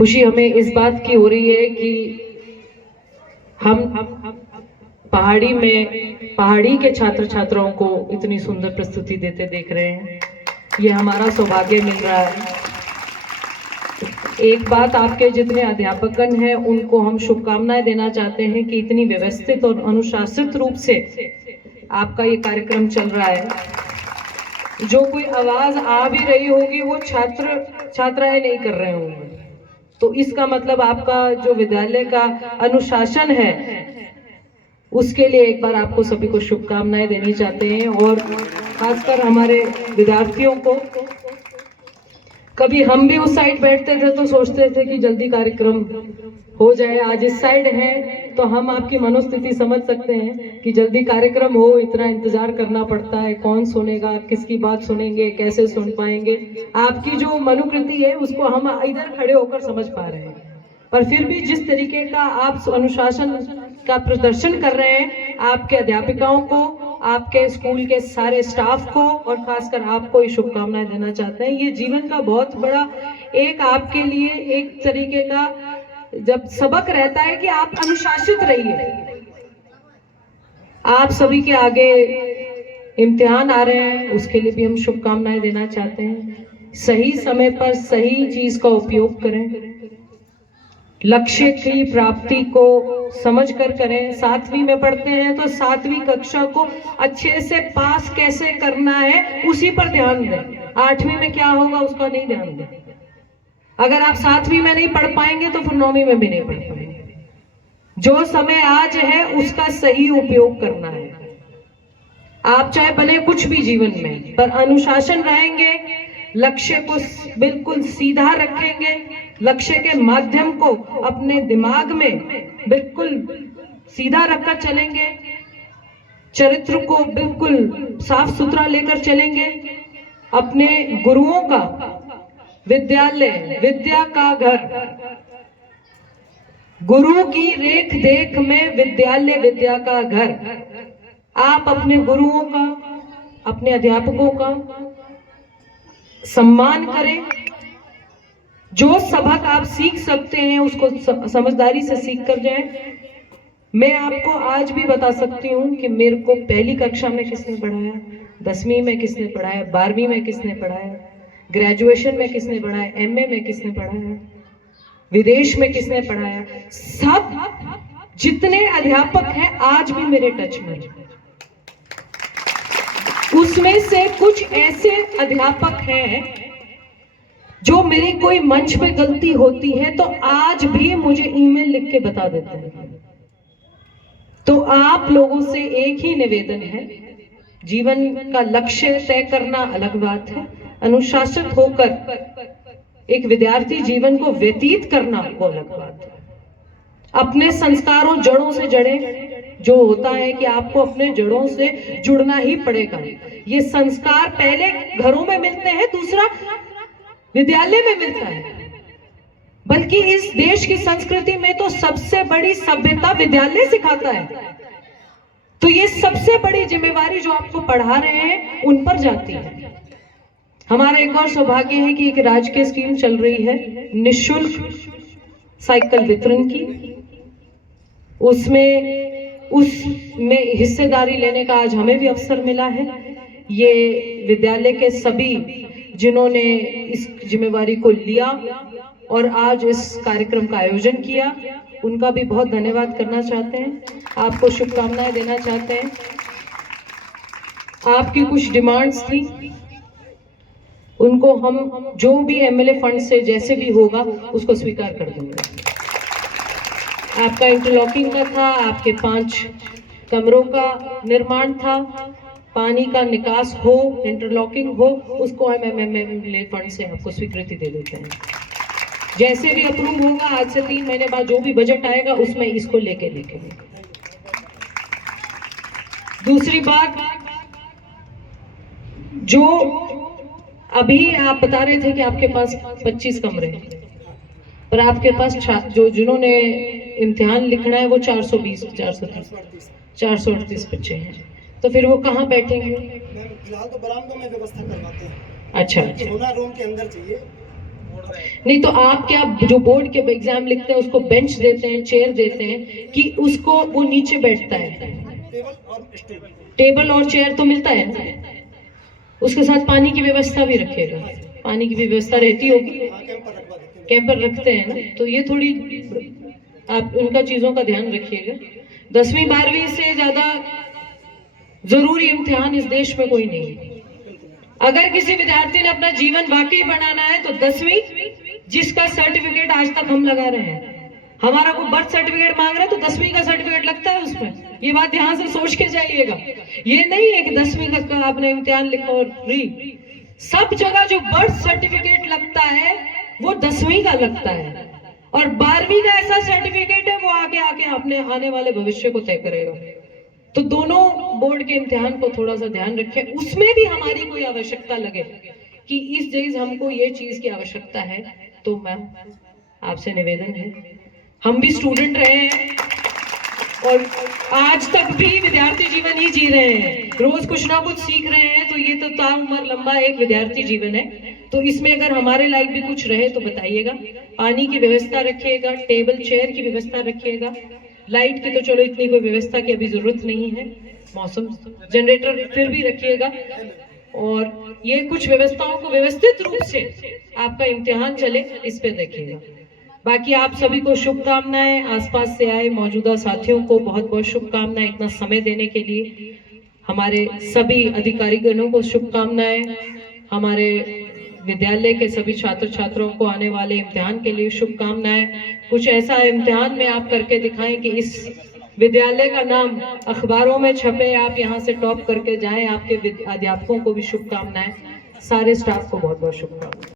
खुशी हमें इस बात की हो रही है कि हम पहाड़ी के छात्र छात्राओं को इतनी सुंदर प्रस्तुति देते देख रहे हैं। ये हमारा सौभाग्य मिल रहा है। एक बात, आपके जितने अध्यापकगण हैं उनको हम शुभकामनाएं देना चाहते हैं कि इतनी व्यवस्थित और अनुशासित रूप से आपका ये कार्यक्रम चल रहा है। जो कोई आवाज आ भी रही होगी वो छात्र छात्राएं नहीं कर रहे होंगे, तो इसका मतलब आपका जो विद्यालय का अनुशासन है उसके लिए एक बार आपको सभी को शुभकामनाएं देनी चाहते हैं। और खासकर हमारे विद्यार्थियों को, कभी हम भी उस साइड बैठते थे तो सोचते थे कि जल्दी कार्यक्रम हो जाए, आज इस साइड है तो हम आपकी मनोस्थिति समझ सकते हैं कि जल्दी कार्यक्रम हो, इतना इंतजार करना पड़ता है, कौन सुनेगा, किसकी बात सुनेंगे, कैसे सुन पाएंगे। आपकी जो मनोकृति है उसको हम इधर खड़े होकर समझ पा रहे हैं, पर फिर भी जिस तरीके का आप अनुशासन का प्रदर्शन कर रहे हैं, आपके अध्यापिकाओं को, आपके स्कूल के सारे स्टाफ को और खासकर आपको ये शुभकामनाएं देना चाहते हैं। ये जीवन का बहुत बड़ा एक आपके लिए एक तरीके का जब सबक रहता है कि आप अनुशासित रहिए। आप सभी के आगे इम्तिहान आ रहे हैं, उसके लिए भी हम शुभकामनाएं देना चाहते हैं। सही समय पर सही चीज का उपयोग करें, लक्ष्य की प्राप्ति को समझ कर करें। 7वीं में पढ़ते हैं तो 7वीं कक्षा को अच्छे से पास कैसे करना है उसी पर ध्यान दें। 8वीं में क्या होगा उसका नहीं ध्यान दें। अगर आप 7वीं में नहीं पढ़ पाएंगे तो फिर 9वीं में भी नहीं पढ़ पाएंगे। जो समय आज है उसका सही उपयोग करना है। आप चाहे बने कुछ भी जीवन में, पर अनुशासन रहेंगे, लक्ष्य को बिल्कुल सीधा रखेंगे, लक्ष्य के माध्यम को अपने दिमाग में बिल्कुल सीधा रखकर चलेंगे, चरित्र को बिल्कुल साफ सुथरा लेकर चलेंगे, अपने गुरुओं का विद्यालय विद्या का घर, गुरु की रेख देख में विद्यालय विद्या का घर। आप अपने गुरुओं का, अपने अध्यापकों का सम्मान करें। जो सबक आप सीख सकते हैं उसको समझदारी से सीख कर जाएं। मैं आपको आज भी बता सकती हूँ कि मेरे को पहली कक्षा में किसने पढ़ाया, 10वीं में किसने पढ़ाया, 12वीं में किसने पढ़ाया, ग्रेजुएशन में किसने पढ़ाया, एमए में किसने पढ़ाया, विदेश में किसने पढ़ाया। सब जितने अध्यापक हैं आज भी मेरे टच में हैं। उसमें से कुछ ऐसे अध्यापक हैं जो मेरी कोई मंच पे गलती होती है तो आज भी मुझे ईमेल लिख के बता देते हैं। तो आप लोगों से एक ही निवेदन है, जीवन का लक्ष्य तय करना अलग बात है, अनुशासित होकर एक विद्यार्थी जीवन को व्यतीत करना वो अलग बात है। अपने संस्कारों जड़ों से जड़े, जो होता है कि आपको अपने जड़ों से जुड़ना ही पड़ेगा। ये संस्कार पहले घरों में मिलते हैं, दूसरा विद्यालय में मिलता है। बल्कि इस देश की संस्कृति में तो सबसे बड़ी सभ्यता विद्यालय सिखाता है। तो ये सबसे बड़ी जिम्मेवारी जो आपको पढ़ा रहे हैं उन पर जाती है। हमारा एक और सौभाग्य है कि एक राजकीय स्कीम चल रही है निःशुल्क साइकिल वितरण की। उसमें हिस्सेदारी लेने का आज हमें भी अवसर मिला है। ये विद्यालय के सभी जिन्होंने इस जिम्मेवारी को लिया और आज इस कार्यक्रम का आयोजन किया, उनका भी बहुत धन्यवाद करना चाहते हैं, आपको शुभकामनाएं देना चाहते हैं। आपकी कुछ डिमांड्स थी, उनको हम जो भी एमएलए फंड से जैसे भी होगा उसको स्वीकार कर देंगे। आपका इंटरलॉकिंग का था, आपके 5 कमरों का निर्माण था, पानी का निकास हो, इंटरलॉकिंग हो, उसको हम एमएलए फंड से आपको स्वीकृति दे देते हैं। जैसे भी अप्रूव होगा, आज से 3 महीने बाद जो भी बजट आएगा उसमें इसको लेके देखेंगे। दूसरी बात, जो अभी आप बता रहे थे कि आपके पास 25 कमरे हैं, पर आपके पास जो जिन्होंने इम्तिहान लिखना है वो 420 438 बच्चे हैं, तो फिर वो कहाँ बैठेंगे? फिलहाल तो बरामदों में व्यवस्था करवाते हैं। अच्छा, सोना रूम के अंदर चाहिए। नहीं तो आप क्या जो बोर्ड के एग्जाम लिखते हैं उसको बेंच देते हैं, चेयर देते हैं कि उसको वो नीचे बैठता है? टेबल और चेयर तो मिलता है ना, उसके साथ पानी की व्यवस्था भी रखिएगा। पानी की भी व्यवस्था रहती होगी, कैंपर रखते हैं ना, तो ये थोड़ी आप उनका चीजों का ध्यान रखिएगा। 10वीं 12वीं से ज्यादा जरूरी इम्तिहान इस देश में कोई नहीं है। अगर किसी विद्यार्थी ने अपना जीवन वाकई बनाना है तो 10वीं, जिसका सर्टिफिकेट आज तक हम लगा रहे हैं, हमारा को बर्थ सर्टिफिकेट मांग रहे हैं तो 10वीं का सर्टिफिकेट लगता है उसमें। ये बात ध्यान से सोच के जाइएगा। ये नहीं है कि 10वीं का आपने इम्तिहान लिखा और फ्री। सब जगह जो बर्थ सर्टिफिकेट लगता है वो 10वीं का लगता है, और 12वीं का ऐसा सर्टिफिकेट है वो आगे अपने आने वाले भविष्य को तय करेगा। तो दोनों बोर्ड के इम्तिहान को थोड़ा सा ध्यान रखें। उसमें भी हमारी कोई आवश्यकता लगे कि इस चीज हमको ये चीज की आवश्यकता है, तो मैम आपसे निवेदन है, हम भी स्टूडेंट रहे हैं और आज तक भी विद्यार्थी जीवन ही जी रहे हैं, रोज कुछ ना कुछ सीख रहे हैं। तो ये तो ताउम्र लंबा एक विद्यार्थी जीवन है, तो इसमें अगर हमारे लायक भी कुछ रहे तो बताइएगा। पानी की व्यवस्था रखिएगा, टेबल चेयर की व्यवस्था रखिएगा। लाइट की तो चलो इतनी कोई व्यवस्था की अभी जरूरत नहीं है, मौसम जनरेटर फिर भी रखिएगा। और ये कुछ व्यवस्थाओं को व्यवस्थित रूप से आपका इम्तिहान चले, इस पे देखिएगा। बाकी आप सभी को शुभकामनाएं। आसपास से आए मौजूदा साथियों को बहुत बहुत शुभकामनाएं इतना समय देने के लिए। हमारे सभी अधिकारीगणों को शुभकामनाएं। हमारे विद्यालय के सभी छात्र छात्राओं को आने वाले इम्तिहान के लिए शुभकामनाएं। कुछ ऐसा इम्तिहान में आप करके दिखाएं कि इस विद्यालय का नाम अखबारों में छपे, आप यहाँ से टॉप करके जाएं। आपके अध्यापकों को भी शुभकामनाएं। सारे स्टाफ को बहुत बहुत शुभकामनाएं।